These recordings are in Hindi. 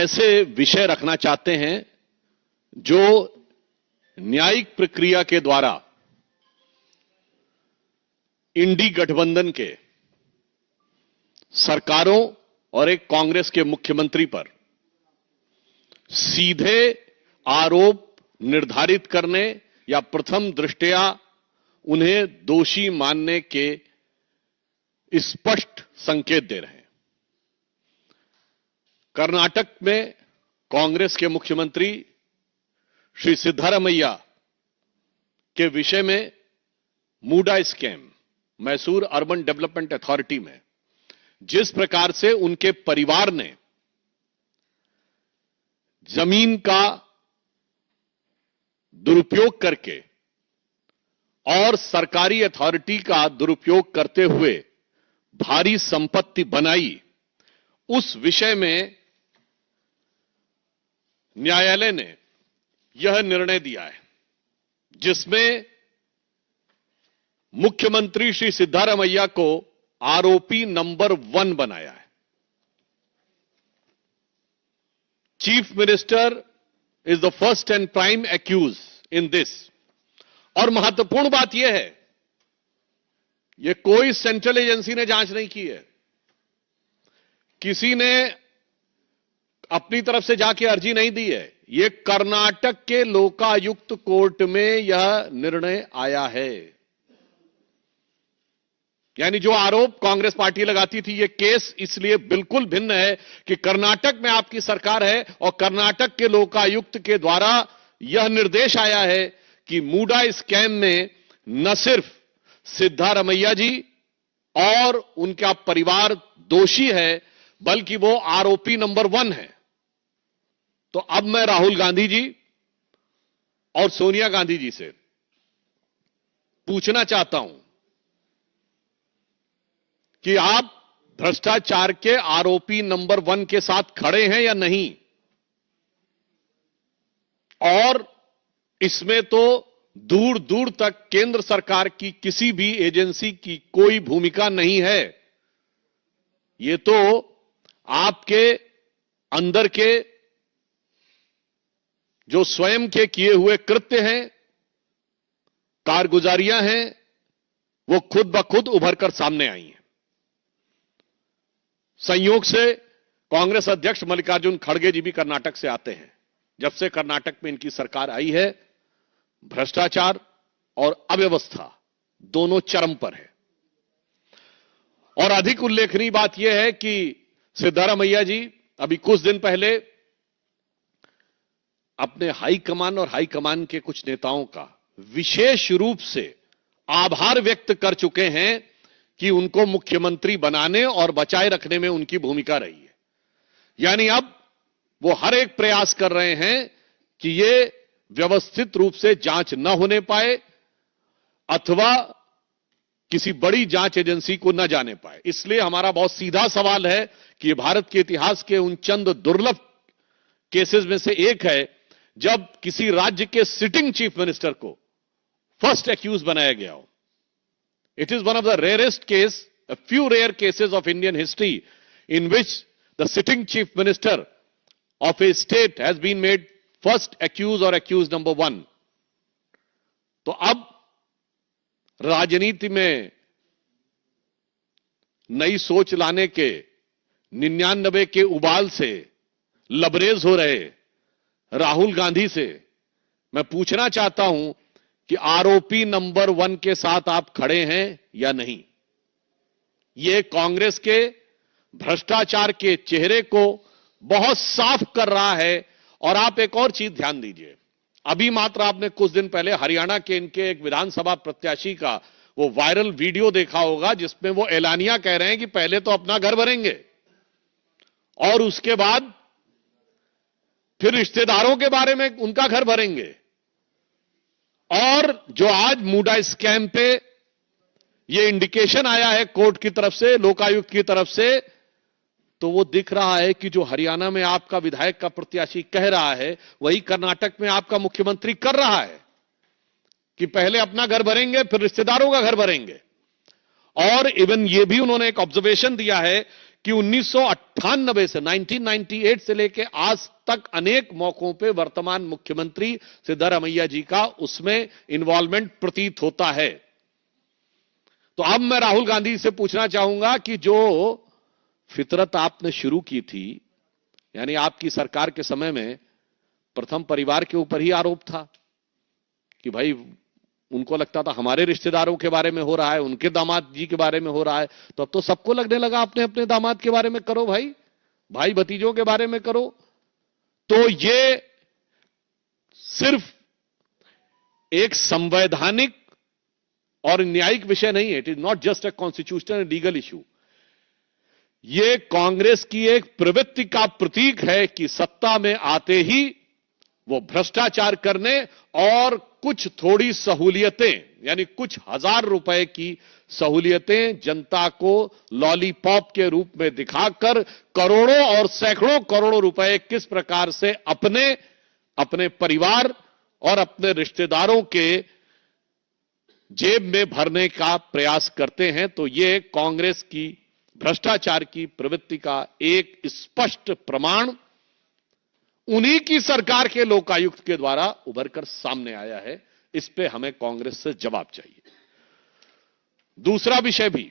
ऐसे विषय रखना चाहते हैं जो न्यायिक प्रक्रिया के द्वारा इंडी गठबंधन के सरकारों और एक कांग्रेस के मुख्यमंत्री पर सीधे आरोप निर्धारित करने या प्रथम दृष्टया उन्हें दोषी मानने के स्पष्ट संकेत दे रहे हैं। कर्नाटक में कांग्रेस के मुख्यमंत्री श्री सिद्धारमैया के विषय में MUDA scam Mysore urban development authority में जिस प्रकार से उनके परिवार ने जमीन का दुरुपयोग करके और सरकारी अथॉरिटी का दुरुपयोग करते हुए भारी संपत्ति बनाई, उस विषय में न्यायालय ने यह निर्णय दिया है जिसमें मुख्यमंत्री श्री सिद्धारमैया को आरोपी नंबर 1 बनाया है। Chief minister is the first and prime accused in this. और महत्वपूर्ण बात यह है, यह कोई सेंट्रल एजेंसी ने जांच नहीं की है, किसी ने अपनी तरफ से जाके अर्जी नहीं दी है, यह कर्नाटक के लोकायुक्त कोर्ट में यह निर्णय आया है। यानी जो आरोप कांग्रेस पार्टी लगाती थी, यह केस इसलिए बिल्कुल भिन्न है कि कर्नाटक में आपकी सरकार है और कर्नाटक के लोकायुक्त के द्वारा यह निर्देश आया है कि मूडा स्कैम में न सिर्फ सिद्धारमैया जी और उनका परिवार दोषी है, बल्कि वो आरोपी नंबर 1 है। तो अब मैं राहुल गांधी जी और सोनिया गांधी जी से पूछना चाहता हूं कि आप भ्रष्टाचार के आरोपी नंबर 1 के साथ खड़े हैं या नहीं। और इसमें तो दूर दूर तक केंद्र सरकार की किसी भी एजेंसी की कोई भूमिका नहीं है। ये तो आपके अंदर के जो स्वयं के किए हुए कृत्य हैं, कारगुजारियां हैं, वो खुद ब खुद उभर कर सामने आई हैं। संयोग से कांग्रेस अध्यक्ष मल्लिकार्जुन खड़गे जी भी कर्नाटक से आते हैं। जब से कर्नाटक में इनकी सरकार आई है, भ्रष्टाचार और अव्यवस्था दोनों चरम पर है। और अधिक उल्लेखनीय बात यह है कि सिद्धारमैया जी अभी कुछ दिन पहले अपने हाईकमान और हाईकमान के कुछ नेताओं का विशेष रूप से आभार व्यक्त कर चुके हैं कि उनको मुख्यमंत्री बनाने और बचाए रखने में उनकी भूमिका रही है। यानी अब वो हर एक प्रयास कर रहे हैं कि ये व्यवस्थित रूप से जांच न होने पाए अथवा किसी बड़ी जांच एजेंसी को न जाने पाए। इसलिए हमारा बहुत सीधा सवाल है कि भारत के इतिहास के उन चंद दुर्लभ केसेस में से एक है जब किसी राज्य के सिटिंग चीफ मिनिस्टर को फर्स्ट एक्यूज बनाया गया हो। It is one of the rarest case, a few rare cases of Indian history in which the sitting chief minister of a state has been made first accused or accused number 1. तो अब राजनीति में नई सोच लाने के 99 के उबाल से लबरेज हो रहे राहुल गांधी से मैं पूछना चाहता हूं कि आरोपी नंबर 1 के साथ आप खड़े हैं या नहीं। यह कांग्रेस के भ्रष्टाचार के चेहरे को बहुत साफ कर रहा है। और आप एक और चीज ध्यान दीजिए, अभी मात्र आपने कुछ दिन पहले हरियाणा के इनके एक विधानसभा प्रत्याशी का वो वायरल वीडियो देखा होगा जिसमें वो एलानिया कह रहे हैं कि पहले तो अपना घर भरेंगे और उसके बाद फिर रिश्तेदारों के बारे में उनका घर भरेंगे। और जो आज मूडा स्कैम पे ये इंडिकेशन आया है कोर्ट की तरफ से, लोकायुक्त की तरफ से, तो वो दिख रहा है कि जो हरियाणा में आपका विधायक का प्रत्याशी कह रहा है वही कर्नाटक में आपका मुख्यमंत्री कर रहा है कि पहले अपना घर भरेंगे फिर रिश्तेदारों का घर भरेंगे। और इवन ये भी उन्होंने एक ऑब्जर्वेशन दिया है कि 1998 से 1998 से लेकर आज तक अनेक मौकों पे वर्तमान मुख्यमंत्री सिद्धारमैया जी का उसमें इन्वॉल्वमेंट प्रतीत होता है। तो अब मैं राहुल गांधी से पूछना चाहूंगा कि जो फितरत आपने शुरू की थी, यानी आपकी सरकार के समय में प्रथम परिवार के ऊपर ही आरोप था कि भाई उनको लगता था हमारे रिश्तेदारों के बारे में हो रहा है, उनके दामाद जी के बारे में हो रहा है, तो अब तो सबको लगने लगा अपने अपने दामाद के बारे में करो, भाई भतीजों के बारे में करो। तो ये सिर्फ एक संवैधानिक और न्यायिक विषय नहीं है, it is not just a constitutional legal issue. ये कांग्रेस की एक प्रवृत्ति का प्रतीक है कि सत्ता में आते ही वो भ्रष्टाचार करने और कुछ थोड़ी सहूलियतें, यानी कुछ हजार रुपए की सहूलियतें जनता को लॉलीपॉप के रूप में दिखाकर करोड़ों और सैकड़ों करोड़ों रुपए किस प्रकार से अपने परिवार और अपने रिश्तेदारों के जेब में भरने का प्रयास करते हैं। तो ये कांग्रेस की भ्रष्टाचार की प्रवृत्ति का एक स्पष्ट प्रमाण उन्हीं की सरकार के लोकायुक्त के द्वारा उभरकर सामने आया है। इस पे हमें कांग्रेस से जवाब चाहिए। दूसरा विषय भी,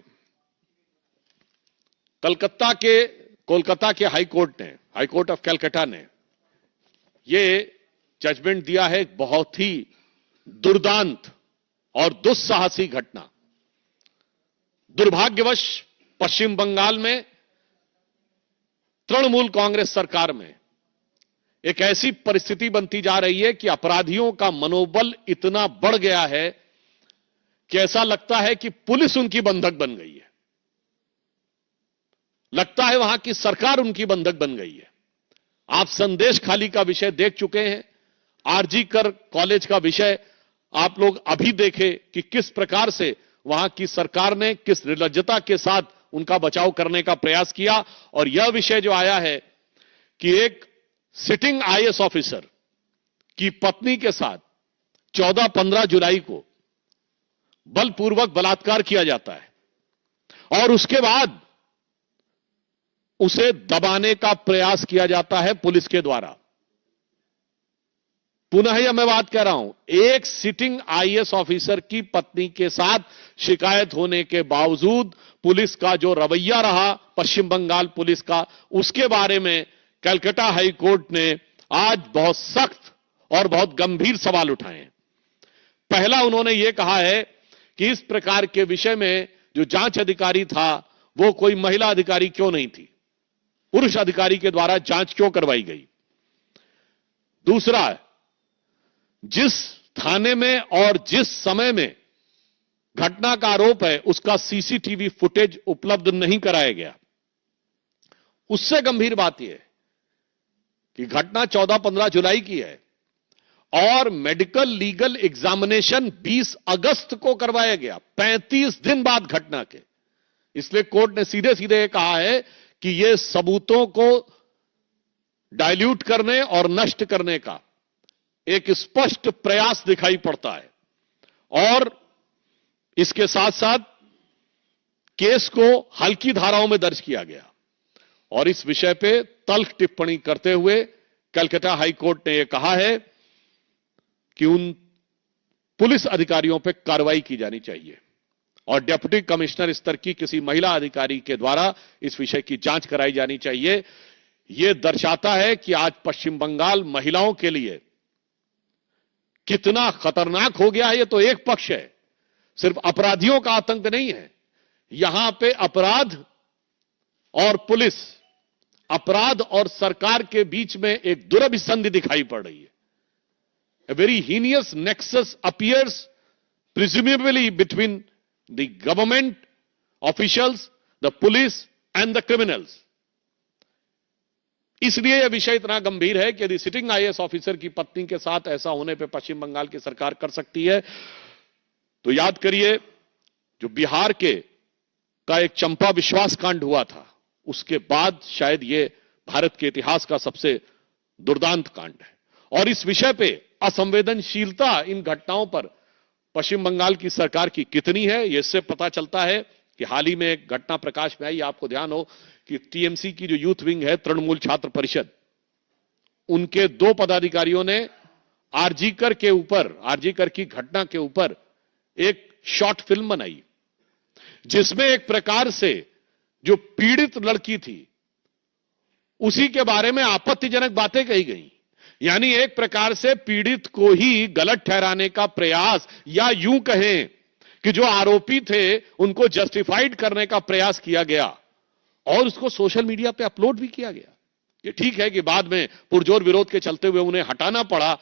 कोलकाता के हाई कोर्ट ऑफ कलकत्ता ने यह जजमेंट दिया है, एक बहुत ही दुर्दांत और दुस्साहसी घटना। दुर्भाग्यवश पश्चिम बंगाल में तृणमूल कांग्रेस सरकार में एक ऐसी परिस्थिति बनती जा रही है कि अपराधियों का मनोबल इतना बढ़ गया है कि ऐसा लगता है कि पुलिस उनकी बंधक बन गई है, लगता है वहां की सरकार उनकी बंधक बन गई है। आप संदेश खाली का विषय देख चुके हैं, आरजी कर कॉलेज का विषय आप लोग अभी देखे कि किस प्रकार से वहां की सरकार ने किस निर्लज्जता के साथ उनका बचाव करने का प्रयास किया। और यह विषय जो आया है कि एक सिटिंग आईएएस ऑफिसर की पत्नी के साथ 14-15 जुलाई को बलपूर्वक बलात्कार किया जाता है और उसके बाद उसे दबाने का प्रयास किया जाता है पुलिस के द्वारा। पुनः यह मैं बात कह रहा हूं, एक सिटिंग आईएएस ऑफिसर की पत्नी के साथ शिकायत होने के बावजूद पुलिस का जो रवैया रहा, पश्चिम बंगाल पुलिस का, उसके बारे में कलकत्ता हाई कोर्ट ने आज बहुत सख्त और बहुत गंभीर सवाल उठाए हैं। पहला, उन्होंने यह कहा है कि इस प्रकार के विषय में जो जांच अधिकारी था वो कोई महिला अधिकारी क्यों नहीं थी, पुरुष अधिकारी के द्वारा जांच क्यों करवाई गई। दूसरा, जिस थाने में और जिस समय में घटना का आरोप है उसका सीसीटीवी फुटेज उपलब्ध नहीं कराया गया। उससे गंभीर बात यह है कि घटना 14-15 जुलाई की है और मेडिकल लीगल एग्जामिनेशन 20 अगस्त को करवाया गया, 35 दिन बाद घटना के। इसलिए कोर्ट ने सीधे सीधे कहा है कि यह सबूतों को डाइल्यूट करने और नष्ट करने का एक स्पष्ट प्रयास दिखाई पड़ता है। और इसके साथ साथ केस को हल्की धाराओं में दर्ज किया गया और इस विषय पे तल्ख टिप्पणी करते हुए कलकत्ता हाई कोर्ट ने यह कहा है कि उन पुलिस अधिकारियों पे कार्रवाई की जानी चाहिए और डिप्टी कमिश्नर स्तर की किसी महिला अधिकारी के द्वारा इस विषय की जांच कराई जानी चाहिए। यह दर्शाता है कि आज पश्चिम बंगाल महिलाओं के लिए कितना खतरनाक हो गया है। यह तो एक पक्ष है, सिर्फ अपराधियों का आतंक नहीं है, यहां पे अपराध और पुलिस, अपराध और सरकार के बीच में एक दुरभिसंधि दिखाई पड़ रही है। A very heinous nexus appears presumably between the government officials, the police and the criminals. इसलिए यह विषय इतना गंभीर है कि यदि सिटिंग आईएएस ऑफिसर की पत्नी के साथ ऐसा होने पे पश्चिम बंगाल की सरकार कर सकती है, तो याद करिए जो बिहार का एक चंपा विश्वास कांड हुआ था, उसके बाद शायद यह भारत के इतिहास का सबसे दुर्दांत कांड है। और इस विषय पे असंवेदनशीलता इन घटनाओं पर पश्चिम बंगाल की सरकार की कितनी है, इससे पता चलता है कि हाल ही में एक घटना प्रकाश में आई, आपको ध्यान हो कि टीएमसी की जो यूथ विंग है, तृणमूल छात्र परिषद, उनके 2 पदाधिकारियों ने आरजीकर की घटना के ऊपर एक शॉर्ट फिल्म बनाई, जिसमें एक प्रकार से जो पीड़ित लड़की थी उसी के बारे में आपत्तिजनक बातें कही गई। यानी एक प्रकार से पीड़ित को ही गलत ठहराने का प्रयास, या यूं कहें कि जो आरोपी थे उनको जस्टिफाइड करने का प्रयास किया गया और उसको सोशल मीडिया पे अपलोड भी किया गया। ये ठीक है कि बाद में पुरजोर विरोध के चलते हुए उन्हें हटाना पड़ा।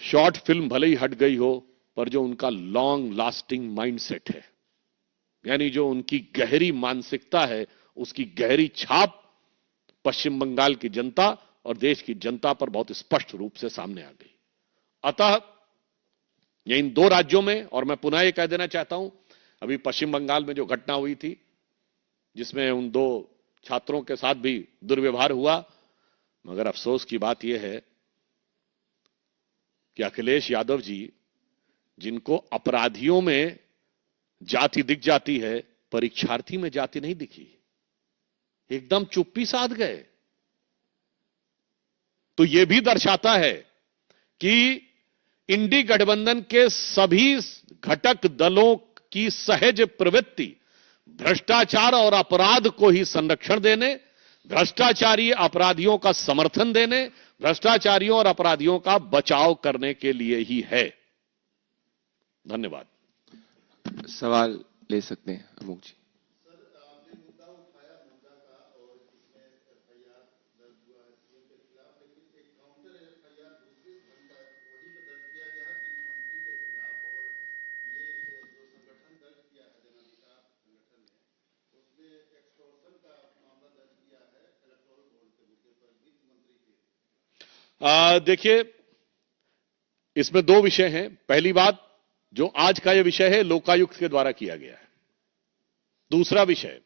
शॉर्ट फिल्म भले ही हट गई हो, पर जो उनका लॉन्ग लास्टिंग माइंडसेट है, यानी जो उनकी गहरी मानसिकता है, उसकी गहरी छाप पश्चिम बंगाल की जनता और देश की जनता पर बहुत स्पष्ट रूप से सामने आ गई। अतः ये इन 2 राज्यों में, और मैं पुनः ये कह देना चाहता हूं, अभी पश्चिम बंगाल में जो घटना हुई थी जिसमें उन 2 छात्रों के साथ भी दुर्व्यवहार हुआ, मगर अफसोस की बात यह है कि अखिलेश यादव जी, जिनको अपराधियों में जाति दिख जाती है, परीक्षार्थी में जाति नहीं दिखी, एकदम चुप्पी साध गए। तो यह भी दर्शाता है कि इंडी गठबंधन के सभी घटक दलों की सहज प्रवृत्ति भ्रष्टाचार और अपराध को ही संरक्षण देने, भ्रष्टाचारी अपराधियों का समर्थन देने, भ्रष्टाचारियों और अपराधियों का बचाव करने के लिए ही है। धन्यवाद। सवाल ले सकते हैं अमुक जी। देखिए, इसमें 2 विषय हैं। पहली बात, जो आज का यह विषय है, लोकायुक्त के द्वारा किया गया है। दूसरा विषय,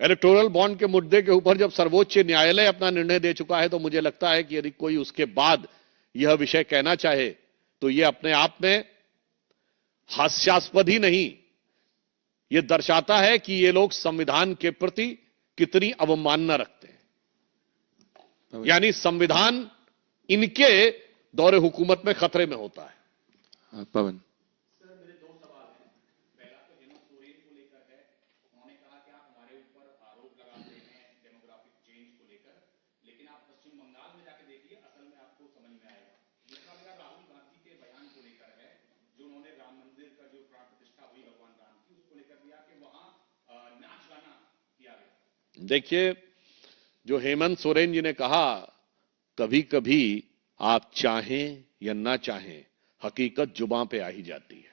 इलेक्टोरल बॉन्ड के मुद्दे के ऊपर जब सर्वोच्च न्यायालय अपना निर्णय दे चुका है, तो मुझे लगता है कि यदि कोई उसके बाद यह विषय कहना चाहे तो यह अपने आप में हास्यास्पद ही नहीं, यह दर्शाता है कि ये लोग संविधान के प्रति कितनी अवमानना रखते हैं। यानी संविधान इनके दौरे हुकूमत में खतरे में होता है। पवन। देखिए, जो हेमंत सोरेन जी ने कहा, कभी कभी आप चाहें या ना चाहें, हकीकत जुबान पे आ ही जाती है।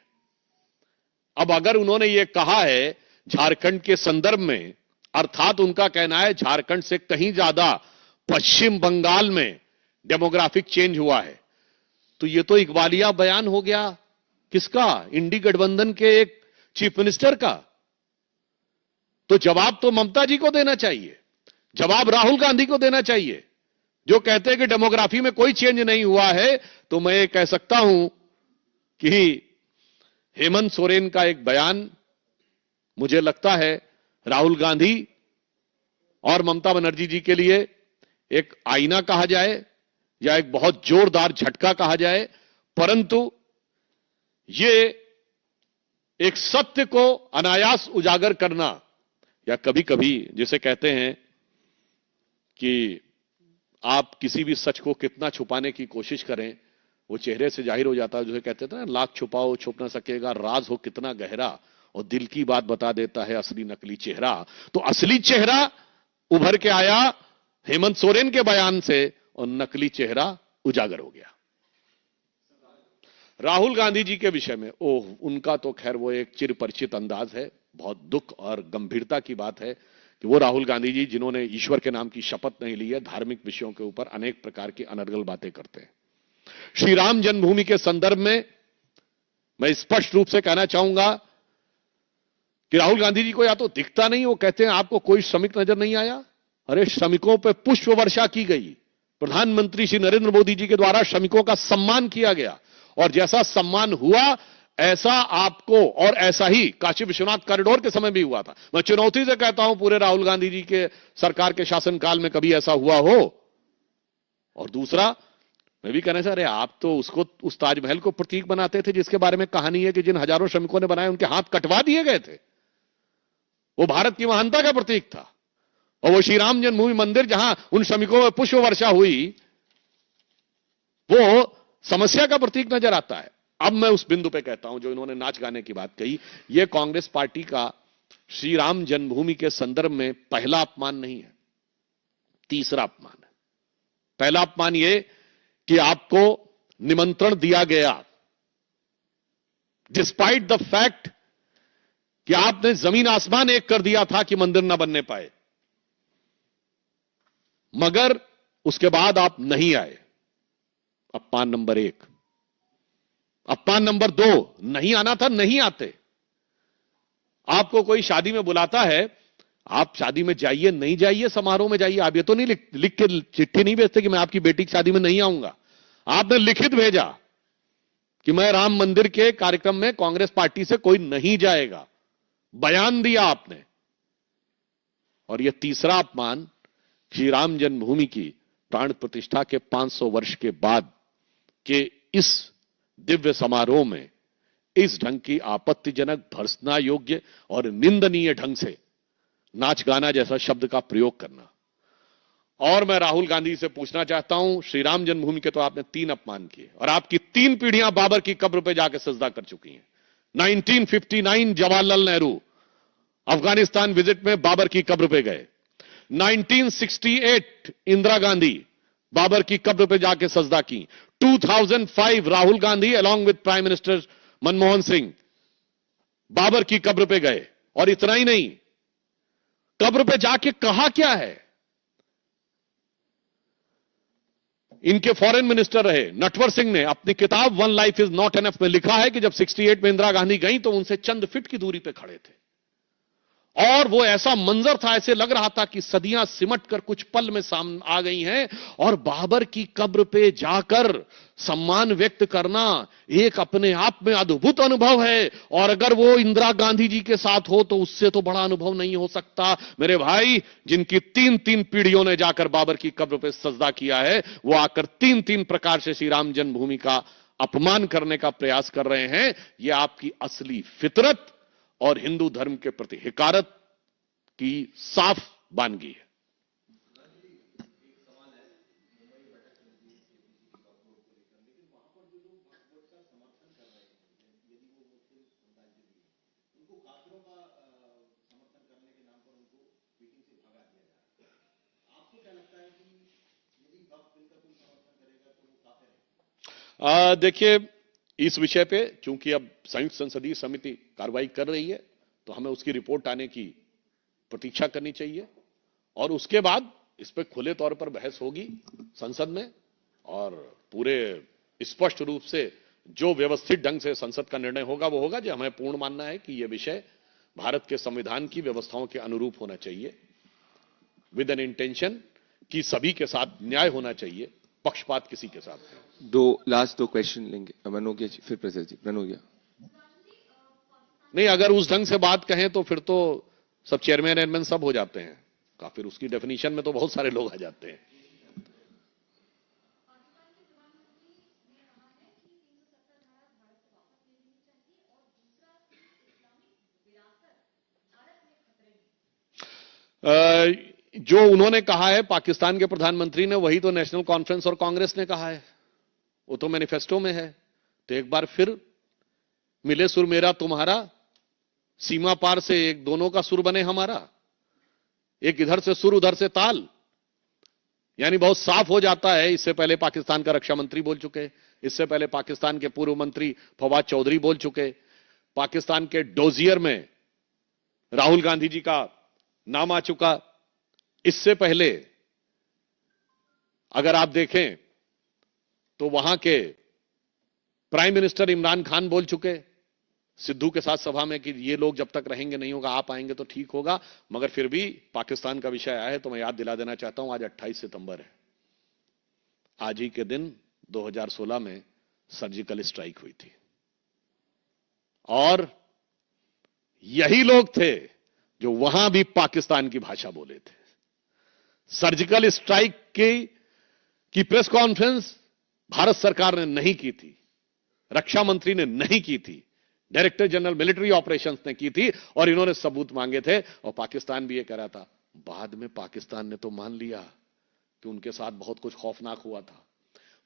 अब अगर उन्होंने ये कहा है झारखंड के संदर्भ में, अर्थात उनका कहना है झारखंड से कहीं ज्यादा पश्चिम बंगाल में डेमोग्राफिक चेंज हुआ है, तो ये तो इकबालिया बयान हो गया। किसका? इंडी गठबंधन के एक चीफ मिनिस्टर का। तो जवाब तो ममता जी को देना चाहिए, जवाब राहुल गांधी को देना चाहिए, जो कहते हैं कि डेमोग्राफी में कोई चेंज नहीं हुआ है। तो मैं ये कह सकता हूं कि हेमंत सोरेन का एक बयान, मुझे लगता है राहुल गांधी और ममता बनर्जी जी के लिए एक आईना कहा जाए या एक बहुत जोरदार झटका कहा जाए, परंतु ये एक सत्य को अनायास उजागर करना, या कभी कभी जिसे कहते हैं कि आप किसी भी सच को कितना छुपाने की कोशिश करें, वो चेहरे से जाहिर हो जाता है। जो कहते थे ना, लाख छुपाओ छुप ना सकेगा, राज हो कितना गहरा, और दिल की बात बता देता है असली नकली चेहरा। तो असली चेहरा उभर के आया हेमंत सोरेन के बयान से, और नकली चेहरा उजागर हो गया। राहुल गांधी जी के विषय में, ओह, उनका तो खैर वो एक चिरपरिचित अंदाज है। बहुत दुख और गंभीरता की बात है कि वो राहुल गांधी जी, जिन्होंने ईश्वर के नाम की शपथ नहीं ली है, धार्मिक विषयों के ऊपर अनेक प्रकार की अनर्गल बातें करते हैं। श्री राम जन्मभूमि के संदर्भ में मैं स्पष्ट रूप से कहना चाहूंगा कि राहुल गांधी जी को या तो दिखता नहीं, वो कहते हैं आपको कोई श्रमिक नजर नहीं आया। अरे, श्रमिकों पर पुष्प वर्षा की गई, प्रधानमंत्री श्री नरेंद्र मोदी जी के द्वारा श्रमिकों का सम्मान किया गया, और जैसा सम्मान हुआ, ऐसा आपको, और ऐसा ही काशी विश्वनाथ कॉरिडोर के समय भी हुआ था। मैं चुनौती से कहता हूं पूरे राहुल गांधी जी के सरकार के शासनकाल में कभी ऐसा हुआ हो। और दूसरा, मैं भी कहना चाह रहे, आप तो उसको, उस ताजमहल को प्रतीक बनाते थे जिसके बारे में कहानी है कि जिन हजारों श्रमिकों ने बनाए उनके हाथ कटवा दिए गए थे। वो भारत की महानता का प्रतीक था। और वो श्री राम जन्मभूमि मंदिर जहां उन श्रमिकों में पुष्प वर्षा हुई, वो समस्या का प्रतीक नजर आता है। अब मैं उस बिंदु पे कहता हूं, जो इन्होंने नाच गाने की बात कही, ये कांग्रेस पार्टी का श्री राम जन्मभूमि के संदर्भ में पहला अपमान नहीं है, तीसरा अपमान है। पहला अपमान ये कि आपको निमंत्रण दिया गया, डिस्पाइट द फैक्ट कि आपने जमीन आसमान एक कर दिया था कि मंदिर ना बनने पाए, मगर उसके बाद आप नहीं आए। अपमान नंबर 1। अपमान नंबर 2, नहीं आना था, नहीं आते। आपको कोई शादी में बुलाता है, आप शादी में जाइए, नहीं जाइए, समारोह में जाइए। आप ये तो नहीं लिख के चिट्ठी नहीं भेजते कि मैं आपकी बेटी की शादी में नहीं आऊंगा। आपने लिखित भेजा कि मैं राम मंदिर के कार्यक्रम में कांग्रेस पार्टी से कोई नहीं जाएगा, बयान दिया आपने। और यह तीसरा अपमान, श्री राम जन्मभूमि की प्राण प्रतिष्ठा के 500 वर्ष के बाद के इस दिव्य समारोह में इस ढंग की आपत्तिजनक, भर्त्सना योग्य और निंदनीय ढंग से नाच गाना जैसा शब्द का प्रयोग करना। और मैं राहुल गांधी से पूछना चाहता हूं, श्री राम जन्मभूमि के तो आपने 3 अपमान किए, और आपकी 3 पीढ़ियां बाबर की कब्र पे जाकर सजदा कर चुकी हैं। 1959 जवाहरलाल नेहरू अफगानिस्तान विजिट में बाबर की कब्र पे गए। 1968 इंदिरा गांधी बाबर की कब्र पे जाके सजदा की। 2005 Rahul Gandhi along with prime minister Manmohan Singh Babur की कब्र पे गए। और इतना ही नहीं, कब्र पे जाके कहा क्या है? इनके फॉरेन मिनिस्टर रहे नटवर सिंह ने अपनी किताब one life is not enough में लिखा है कि जब 68 में इंदिरा गांधी गई तो उनसे चंद फीट की दूरी पे खड़े थे, और वो ऐसा मंजर था, ऐसे लग रहा था कि सदियां सिमट कर कुछ पल में सामने आ गई हैं। और बाबर की कब्र पे जाकर सम्मान व्यक्त करना एक अपने आप में अद्भुत अनुभव है। और अगर वो इंदिरा गांधी जी के साथ हो तो उससे तो बड़ा अनुभव नहीं हो सकता। मेरे भाई, जिनकी 3-3 पीढ़ियों ने जाकर बाबर की कब्र पे सजदा किया है, वो आकर 3-3 प्रकार से श्री राम जन्मभूमि का अपमान करने का प्रयास कर रहे हैं। ये आपकी असली फितरत और हिंदू धर्म के प्रति हिकारत की साफ बानगी है। देखिए, इस विषय पे चूंकि अब संयुक्त संसदीय समिति कार्रवाई कर रही है, तो हमें उसकी रिपोर्ट आने की प्रतीक्षा करनी चाहिए, और उसके बाद इस पे खुले तौर पर बहस होगी संसद में। और पूरे स्पष्ट रूप से जो व्यवस्थित ढंग से संसद का निर्णय होगा वो होगा। जो हमें पूर्ण मानना है कि यह विषय भारत के संविधान की व्यवस्थाओं के अनुरूप होना चाहिए, विद एन इंटेंशन कि सभी के साथ न्याय होना चाहिए, पक्षपात किसी के साथ नहीं। लास्ट 2 क्वेश्चन लेंगे, मनोज जी, फिर प्रसाद जी, मनोज। नहीं, अगर उस ढंग से बात कहें तो फिर तो सब चेयरमैन एयरमैन सब हो जाते हैं का, फिर उसकी डेफिनेशन में तो बहुत सारे लोग आ जाते हैं। जो उन्होंने कहा है पाकिस्तान के प्रधानमंत्री ने, वही तो नेशनल कॉन्फ्रेंस और कांग्रेस ने कहा है, वो तो मैनिफेस्टो में है। तो एक बार फिर मिले सुर मेरा तुम्हारा, सीमा पार से एक दोनों का सुर बने हमारा, एक इधर से सुर उधर से ताल, यानी बहुत साफ हो जाता है। इससे पहले पाकिस्तान का रक्षा मंत्री बोल चुके, इससे पहले पाकिस्तान के पूर्व मंत्री फवाद चौधरी बोल चुके, पाकिस्तान के डोजियर में राहुल गांधी जी का नाम आ चुका। इससे पहले अगर आप देखें तो वहां के प्राइम मिनिस्टर इमरान खान बोल चुके सिद्धू के साथ सभा में कि ये लोग जब तक रहेंगे नहीं होगा, आप आएंगे तो ठीक होगा। मगर फिर भी पाकिस्तान का विषय आया है तो मैं याद दिला देना चाहता हूं, आज 28 सितंबर है। आज ही के दिन 2016 में सर्जिकल स्ट्राइक हुई थी। और यही लोग थे जो वहां भी पाकिस्तान की भाषा बोले थे। सर्जिकल स्ट्राइक की प्रेस कॉन्फ्रेंस भारत सरकार ने नहीं की थी, रक्षा मंत्री ने नहीं की थी, डायरेक्टर जनरल मिलिट्री ऑपरेशंस ने की थी और इन्होंने सबूत मांगे थे और पाकिस्तान भी ये कह रहा था। बाद में पाकिस्तान ने तो मान लिया कि उनके साथ बहुत कुछ खौफनाक हुआ था।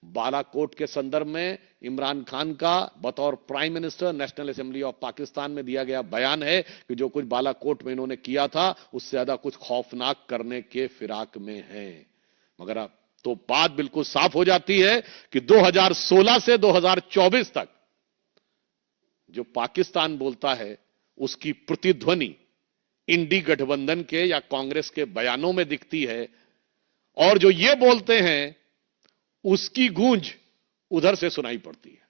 बालाकोट के संदर्भ में इमरान खान का बतौर prime minister national assembly of Pakistan में दिया गया बयान है कि जो कुछ बालाकोट में इन्होंने किया था उससे ज्यादा कुछ खौफनाक करने के फिराक में है। मगर अब तो बात बिल्कुल साफ हो जाती है कि 2016 से 2024 तक जो पाकिस्तान बोलता है उसकी प्रतिध्वनि इंडी गठबंधन के या कांग्रेस के बयानों में दिखती है और जो ये बोलते हैं उसकी गूंज उधर से सुनाई पड़ती है।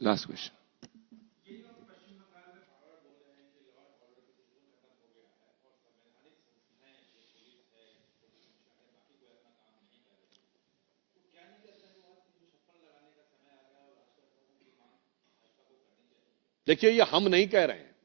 Last question. देखिए, ये हम नहीं कह रहे हैं,